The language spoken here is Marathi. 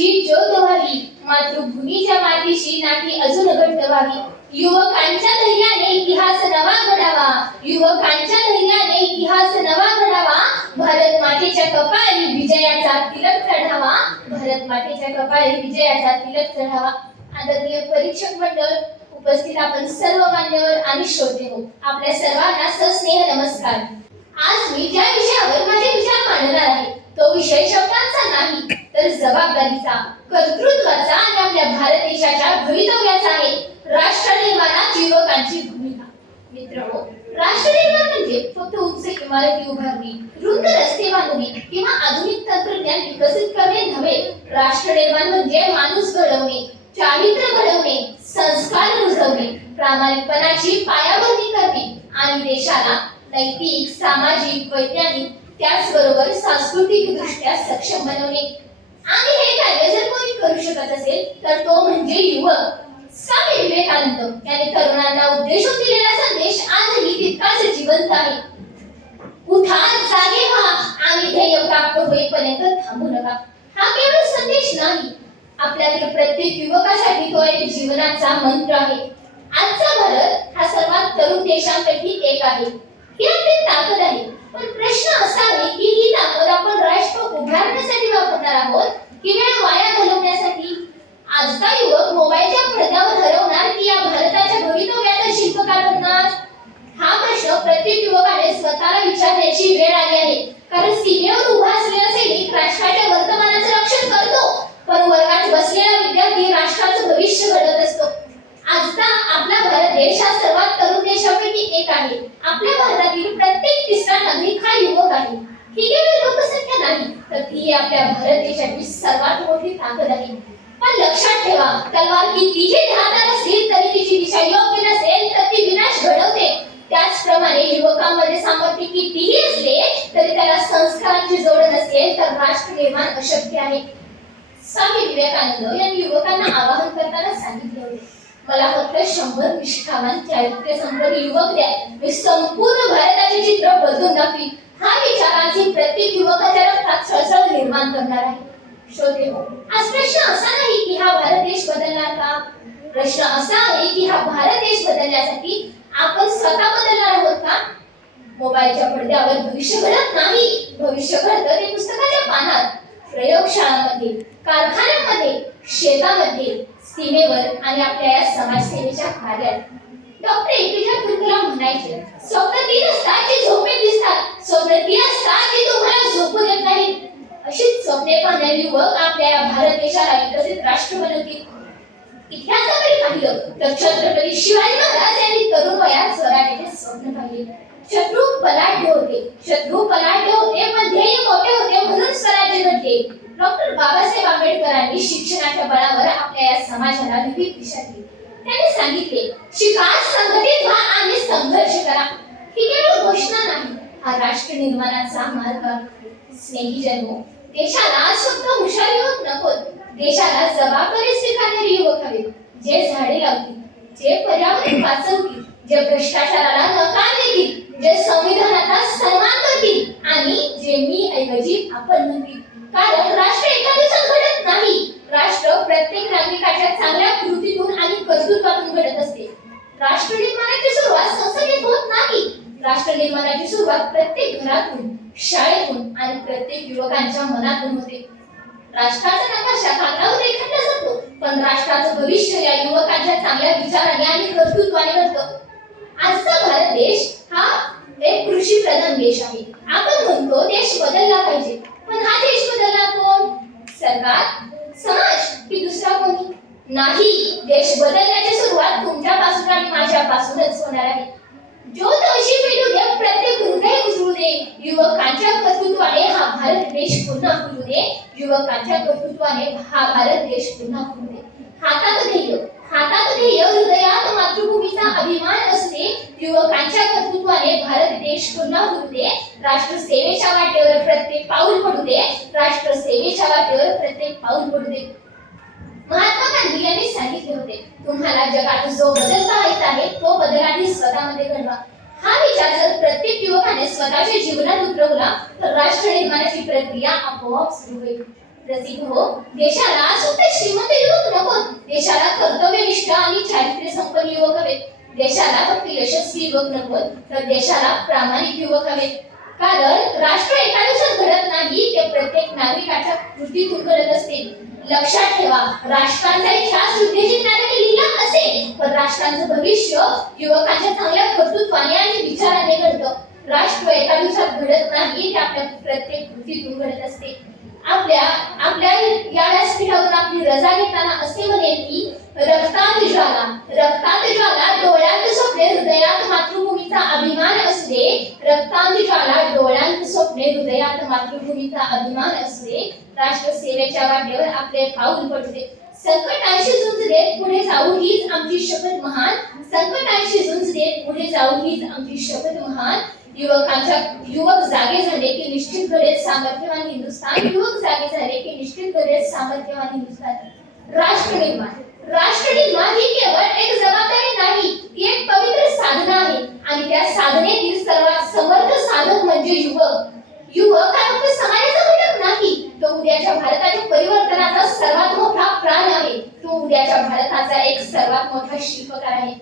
युवकांची ज्योत व्हावी, मातृभूमीच्या मातीशी नाती अजून घट्ट व्हावी. युवकांच्या धैर्याने इतिहास नवा घडावा, युवकांच्या धैर्याने इतिहास नवा घडावा. भारत मातेच्या कपाळी विजयाचा तिलक चढावा, भारत मातेच्या कपाळी विजयाचा तिलक चढावा. आदरणीय परीक्षक मंडळ, उपस्थित आपण सर्व मान्यवर आणि श्रोते हो, आपल्या सर्वांना सस्नेह नमस्कार. आज मी ज्या विषयावर माझे विचार मांडणार आहे तो विषय शब्दांचा नाही तर जबाबदारीचा, कर्तृत्वाचा आणि आपल्या भारत देशाच्या भवितव्याचा आहे. राष्ट्र निर्माणात युवकांची भूमिका. मित्रहो, राष्ट्र निर्माण म्हणजे फक्त उंच इमारती उभारणे, रुंद रस्ते बांधणे किंवा आधुनिक तंत्रज्ञान विकसित करणे नव्हे. राष्ट्र निर्माण म्हणजे माणूस घडवणे, चारित्र्य घडवणे, संस्कार रुजवणे, प्रामाणिकपणाची पायाभरणी करणे आणि देशाला नैतिक, सामाजिक, वैज्ञानिक त्याचबरोबर सांस्कृतिक दृष्ट्या सक्षम बनवणे. आणि हे कार्य जर कोणी करू शकत असेल तर तो म्हणजे युवक. स्वामी विवेकानंद यांनी तरुणांना उद्देशून दिलेला संदेश आजही तितकाच जिवंत आहे. उठा, जागे व्हा आणि ध्येय प्राप्त होईपर्यंत थांबू नका. हा केवळ संदेश नाही, आपल्यातील प्रत्येक युवकासाठी तो एक जीवनाचा मंत्र आहे. आजचा भारत हा सर्वात तरुण देशांपैकी एक आहे. ही आपली ताकद आहे, पण प्रश्न असा आहे की ही ताकद आपण राष्ट्र उभारण्यासाठी वापरणार आहोत की वेळ वाया घालवण्यासाठी. आजचा युवक मोबाईलच्या पडद्यावर हरवणार की या भारताच्या भवितव्याचा शिल्पकार बनणार? हा प्रश्न प्रत्येक युवकाने स्वतःला विचारण्याची वेळ आली आहे. कारण सीमेवर उभा असलेला सैनिक राष्ट्राच्या वर्तमानाचं रक्षण करतो, पण वर्गात बसलेला विद्यार्थी राष्ट्राचं भविष्य घडवत असतो. आजचा आपला भारत देश हा सर्वात तरुण देशांपैकी एक आहे. आपल्या भारतातील प्रत्येक तिसरा नागरिक हा युवक आहे. ही केवळ लोकसंख्या नाही तर ती आपल्या भारत देशाची सर्वात मोठी ताकद आहे. पण लक्षात ठेवा, तलवार कितीही धारदार असली तरी तिची दिशा योग्य नसेल तर ती विनाश घडवते. त्याचप्रमाणे युवकांमध्ये सामर्थ्य कितीही असले तरी त्याला संस्कारांची जोड नसेल तर राष्ट्र निर्माण अशक्य आहे. स्वामी विवेकानंद यांनी युवकांना आवाहन करताना सांगितले होते, मला फक्त 100 निष्ठावान चारित्र्य संपन्न युवक द्या, मी संपूर्ण भारताचे चित्र बदलून दाखवीन. हा विचार आज प्रत्येक युवकाच्या रक्तात सळसळ निर्माण करणार आहे. श्रोते हो, आज प्रश्न असा नाही की हा भारत देश बदलणार का? प्रश्न असा आहे की हा भारत देश बदलण्यासाठी आपण स्वतः बदलणार आहोत का? मोबाईलच्या पडद्यावर भविष्य घडत नाही, भविष्य घडतं ते पुस्तकाच्या पानात, प्रयोगशाळांमध्ये, कारखान्यांमध्ये, शेतामध्ये, सीमेवर आणि आपल्या या समाजसेवेच्या कार्यात. Doctor APJ. अब्दुल कलाम म्हणायचे, स्वप्न ती नसतात जी झोपेत दिसतात, स्वप्न ती असतात जी तुम्हाला झोपू देत नाहीत. अशीच स्वप्ने पाहणारे युवक आपल्या या भारत देशाला विकसित राष्ट्र बनवतील. इतिहासाकडे पाहिलं तर छत्रपती शिवाजी महाराज यांनी तरुण वयात स्वराज्याचे स्वप्न पाहिले. शत्रू पलाढ्य होते पण ध्येय मोठे होते म्हणून स्वराज्य घडले. डॉक्टर बाबासाहेब आंबेडकरांनी शिक्षणाच्या बळावर आपल्या या समाजाला विविध दिशा दिली. त्यांनी सांगितले, शिका, संघटित व्हा आणि संघर्ष करा. ही केवळ घोषणा नाही, हा राष्ट्र निर्माणाचा मार्ग आहे. स्नेहीजनो, देशाला आज फक्त हुशार युवक नकोत, देशाला जबाबदारी स्वीकारणारे युवक हवेत, जे झाडे लावतील, जे पर्यावरण वाचवतील, जे भ्रष्टाचाराला नकार देतील, जे संविधानाचा सन्मान करतील आणि जे मी ऐवजी आपण म्हणतील. कारण राष्ट्र एका दिवसात घडत नाही, राष्ट्र प्रत्येक नागरिकाच्या चांगल्या कृतीतून आणि कर्तृत्वातून घडत असते. राष्ट्र निर्माणाची सुरुवात संसदेत होत नाही, राष्ट्र निर्माणाची सुरुवात प्रत्येक घरातून, शाळेतून आणि प्रत्येक युवकांच्या मनातून होते. राष्ट्राचा नकाशा कागदावर रेखाटला जातो, पण राष्ट्राचं भविष्य या युवकांच्या चांगल्या विचारांनी आणि कर्तृत्वाने घडतं. आजचा भारत देश हा एक कृषी प्रधान देश आहे. आपण म्हणतो देश बदलला पाहिजे, पण हा देश बदलणार कोण? सरकार, समाज की दुसरा कोणी? नाही, देश बदलण्याची सुरुवात तुमच्यापासून आणि माझ्यापासूनच होणार आहे. ज्योत अशी पेटू दे, प्रत्येक हृदय उजळू दे, युवकांच्या कर्तृत्वाने हा भारत देश पुन्हा फुलू दे, युवकांच्या कर्तृत्वाने हा भारत देश पुन्हा फुलू दे. हातात ध्येय, हृदयात मातृभूमीचा अभिमान असू दे, युवकांच्या कर्तृत्वाने भारत देश पुन्हा फुलू दे, राष्ट्र सेवेच्या वाटेवर प्रत्येक पाऊल पडू दे, राष्ट्र सेवेच्या वाटेवर प्रत्येक पाऊल पडू दे. महात्मा गांधी यांनी सांगितले होते, तुम्हाला जगात जो बदल पाहायचा आहे तो बदल आधी स्वतःमध्ये घडवा. हा विचार जर प्रत्येक युवकाने स्वतःच्या जीवनात उतरवला तर राष्ट्र निर्माणाची प्रक्रिया आपोआप सुरू होईल. प्रसिद्ध हो. देशाला सुद्धा श्रीमंत युवक नको, देशाला कर्तव्यनिष्ठ आणि चारित्र्य संपन्न युवक हवेत. देशाला फक्त यशस्वी युवक नको, तर देशाला प्रामाणिक युवक हवेत. कारण राष्ट्र एका दिवसात घडत नाही, ते प्रत्येक नागरिकाच्या कृतीतून घडत असते. लक्षात ठेवा, राष्ट्रांचा इतिहास युद्धजिंकणाऱ्याने लिहिला असेल, पण राष्ट्रांचं भविष्य युवकांच्या चांगल्या कर्तृत्वाने आणि विचाराने घडतं. राष्ट्र एका दिवसात घडत नाही, ते आपल्या प्रत्येक कृतीतून घडत असते. आपल्या आपल्या या व्यासपीठावरून आपली रजा घेताना असे म्हणेन की रक्तात ज्वाला डोळ्यात स्वप्ने हृदयात मातृभूमीचा अभिमान असू दे. रक्तात ज्वाला डोळ्यात स्वप्ने हृदयात मातृभूमीचा अभिमान असू दे. राष्ट्र सेवेच्या वाटेवर आपले पाऊल पडू दे. संकटांशी झुंज देत पुढे जाऊ हीच आमची शपथ महान. संकटांशी झुंज देत पुढे जाऊ हीच आमची शपथ महान. युवक जागे झाले की निश्चित घडेल सामर्थ्यवान हिंदुस्थान. युवक जागे झाले की निश्चित घडेल सामर्थ्यवान हिंदुस्थान. राष्ट्रनिर्माण ही केवळ एक जबाबदारी नाही, ती एक पवित्र साधना आहे. आणि त्या साधनेतील सर्वात समर्थ साधक म्हणजे युवक हा फक्त समाजाचा घटक नाही, तो उद्याच्या भारताच्या परिवर्तनाचा सर्वात मोठा प्राण आहे. तो उद्याच्या भारताचा एक सर्वात मोठा शिल्पकार आहे.